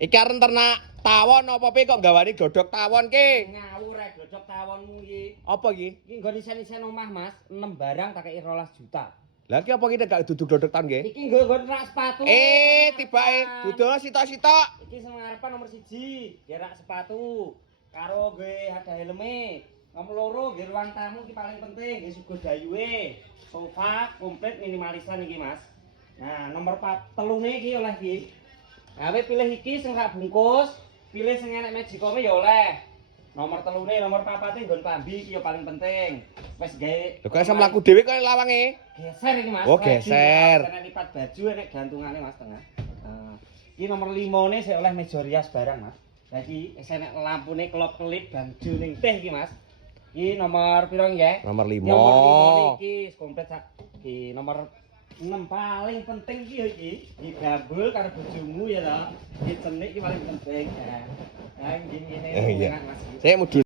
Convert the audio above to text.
Iki arep ternak tawon apa piye kok gawani godhog tawon ki? Ngawur rek godhog tawonmu iki. Apa iki? Iki nggon isen-isen omah, Mas. 6 barang tak kei 12 juta. Lah iki apa kita gak duduk godhog tawon nggih? Iki nggon rak sepatu. Tibake dudul sitok-sitok. Iki sing ngarepan nomor 1, nggih rak sepatu. Karo nggih ada helme. Nomor loro nggih ruang tamu iki paling penting, nggih sugo dayuhe. Sofa komplit minimalisan iki, Mas. Nah, nomor 3 iki oleh iki. Nah, pilih iki sing rak bungkus, pilih sing enek magicome ya oleh. Nomor 3, nomor 4 nggon pambi iki ya paling penting. Wis gawe. Lho kok iso mlaku dhewe kok lawange? Geser iki, Mas. Oh, geser. Enek lipat baju, enek gantungane, Mas, tengah. Nah, iki nomor 5 ne sik oleh meja rias barang, Mas. Lah iki enek lampune kelop-kelip banju ning teh iki, Mas. Iki nomor piro nggih? Nomor 5. Nomor 5 iki komplit sak. Iki nomor 6 paling penting iki ya iki. Iki gambul karo bojomu ya to. Iki cenik iki paling penting. Nah, ngene. Iya. Mas. Saya mudun